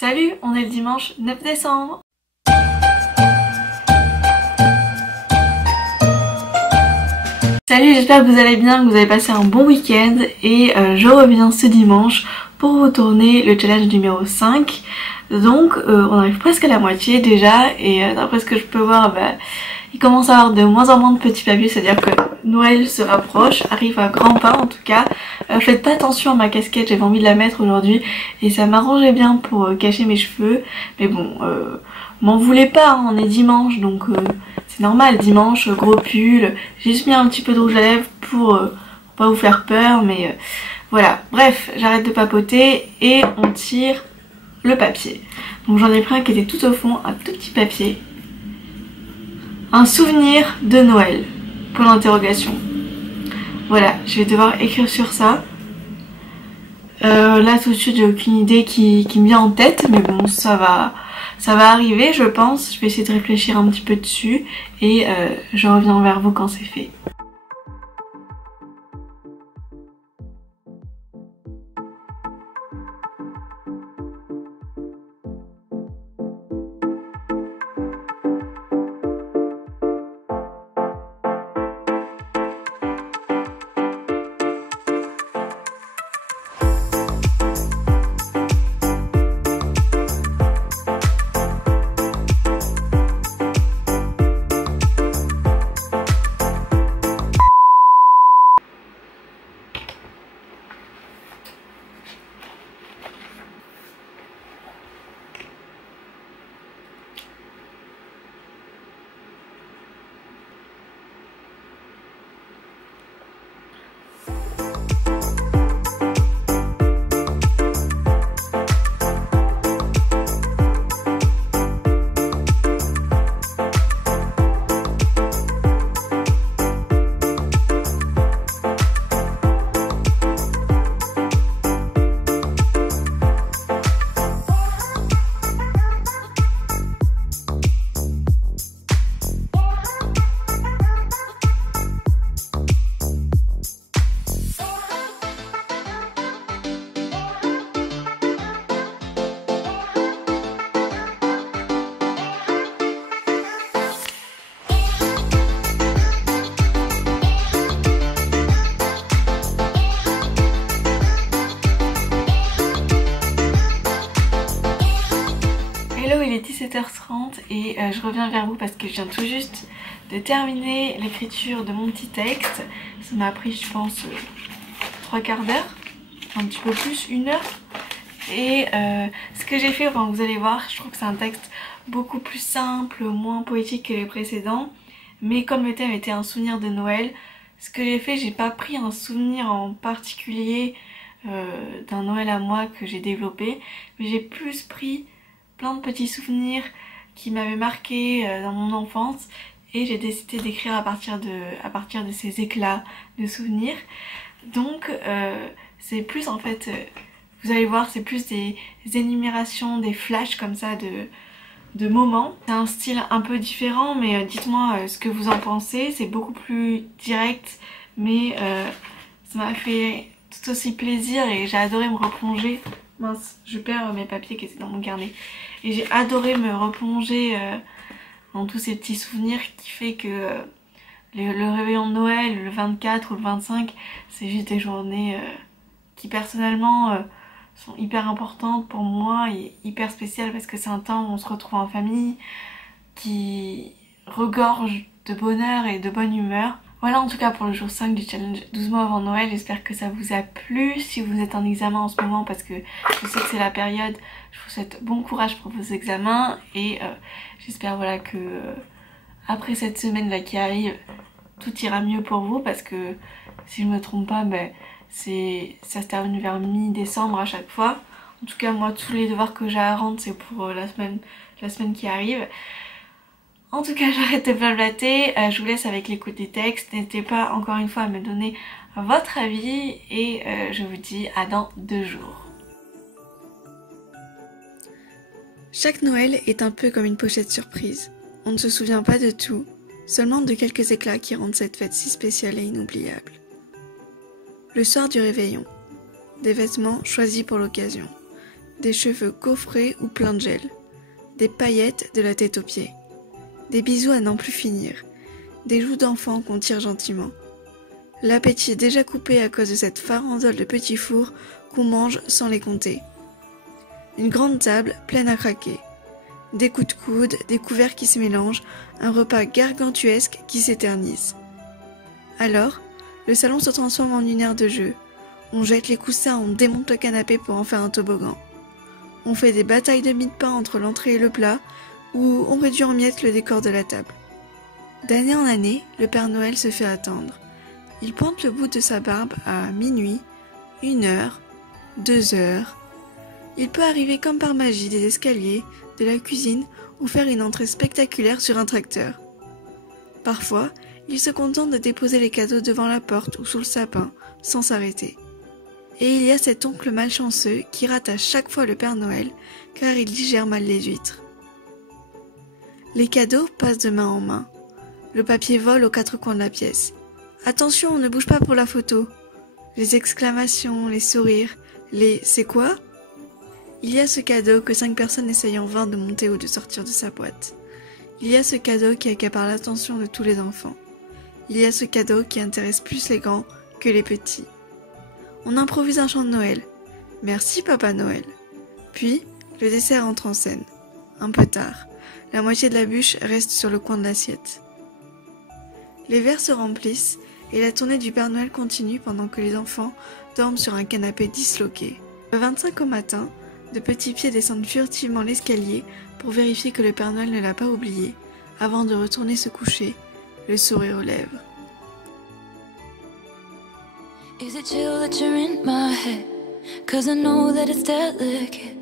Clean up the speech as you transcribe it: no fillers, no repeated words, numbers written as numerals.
Salut, on est le dimanche 9 décembre. Salut, j'espère que vous allez bien, que vous avez passé un bon week-end et je reviens ce dimanche pour vous tourner le challenge numéro 5. Donc on arrive presque à la moitié déjà et d'après ce que je peux voir, il commence à avoir de moins en moins de petits papiers, c'est-à-dire que Noël se rapproche, arrive à grands pas en tout cas. Faites pas attention à ma casquette, j'avais envie de la mettre aujourd'hui et ça m'arrangeait bien pour cacher mes cheveux. Mais bon, m'en voulez pas, hein, on est dimanche donc c'est normal, dimanche, gros pull. J'ai juste mis un petit peu de rouge à lèvres pour pas vous faire peur, mais voilà. Bref, j'arrête de papoter et on tire le papier. Donc j'en ai pris un qui était tout au fond, un tout petit papier. Un souvenir de Noël, pour l'interrogation. Voilà, je vais devoir écrire sur ça. Là tout de suite j'ai aucune idée qui me vient en tête, mais bon ça va arriver je pense. Je vais essayer de réfléchir un petit peu dessus et je reviens vers vous quand c'est fait. Hello, il est 17h30 et je reviens vers vous parce que je viens tout juste de terminer l'écriture de mon petit texte. Ça m'a pris je pense 3/4 d'heure, un petit peu plus, 1 heure. Et ce que j'ai fait, vous allez voir, je trouve que c'est un texte beaucoup plus simple, moins poétique que les précédents. Mais comme le thème était un souvenir de Noël, ce que j'ai fait, j'ai pas pris un souvenir en particulier d'un Noël à moi que j'ai développé, mais j'ai plus pris plein de petits souvenirs qui m'avaient marqué dans mon enfance et j'ai décidé d'écrire à partir de ces éclats de souvenirs. Donc c'est plus en fait, vous allez voir, c'est plus des énumérations, des flashs comme ça de moments. C'est un style un peu différent, mais dites-moi ce que vous en pensez. C'est beaucoup plus direct, mais ça m'a fait tout aussi plaisir et j'ai adoré me replonger. Mince, je perds mes papiers qui étaient dans mon carnet. Et j'ai adoré me replonger dans tous ces petits souvenirs qui fait que le réveillon de Noël, le 24 ou le 25, c'est juste des journées qui personnellement sont hyper importantes pour moi et hyper spéciales parce que c'est un temps où on se retrouve en famille, qui regorge de bonheur et de bonne humeur. Voilà en tout cas pour le jour 5 du challenge 12 mois avant Noël, j'espère que ça vous a plu. Si vous êtes en examen en ce moment, parce que je sais que c'est la période, je vous souhaite bon courage pour vos examens et j'espère voilà que après cette semaine là qui arrive, tout ira mieux pour vous parce que si je me trompe pas, ça se termine vers mi-décembre à chaque fois. En tout cas moi tous les devoirs que j'ai à rendre c'est pour la semaine qui arrive. En tout cas, j'arrête de blablater, je vous laisse avec l'écoute des textes. N'hésitez pas encore une fois à me donner votre avis et je vous dis à dans 2 jours. Chaque Noël est un peu comme une pochette surprise. On ne se souvient pas de tout, seulement de quelques éclats qui rendent cette fête si spéciale et inoubliable. Le soir du réveillon, des vêtements choisis pour l'occasion, des cheveux gaufrés ou pleins de gel, des paillettes de la tête aux pieds, des bisous à n'en plus finir, des joues d'enfant qu'on tire gentiment. L'appétit est déjà coupé à cause de cette farandole de petits fours qu'on mange sans les compter. Une grande table pleine à craquer. Des coups de coude, des couverts qui se mélangent, un repas gargantuesque qui s'éternise. Alors, le salon se transforme en une aire de jeu. On jette les coussins, on démonte le canapé pour en faire un toboggan. On fait des batailles de mie de pain entre l'entrée et le plat, ou on réduit en miettes le décor de la table. D'année en année, le Père Noël se fait attendre. Il pointe le bout de sa barbe à minuit, 1h, 2h. Il peut arriver comme par magie des escaliers, de la cuisine ou faire une entrée spectaculaire sur un tracteur. Parfois, il se contente de déposer les cadeaux devant la porte ou sous le sapin, sans s'arrêter. Et il y a cet oncle malchanceux qui rate à chaque fois le Père Noël car il digère mal les huîtres. Les cadeaux passent de main en main. Le papier vole aux quatre coins de la pièce. « Attention, on ne bouge pas pour la photo !» Les exclamations, les sourires, les « c'est quoi ?» Il y a ce cadeau que 5 personnes essayent en vain de monter ou de sortir de sa boîte. Il y a ce cadeau qui accapare l'attention de tous les enfants. Il y a ce cadeau qui intéresse plus les grands que les petits. On improvise un chant de Noël. « Merci Papa Noël !» Puis, le dessert entre en scène. Un peu tard. La moitié de la bûche reste sur le coin de l'assiette. Les verres se remplissent et la tournée du Père Noël continue pendant que les enfants dorment sur un canapé disloqué. Le 25 au matin, de petits pieds descendent furtivement l'escalier pour vérifier que le Père Noël ne l'a pas oublié, avant de retourner se coucher, le sourire aux lèvres. Is it chill that you're in my head? 'Cause I know that it's delicate.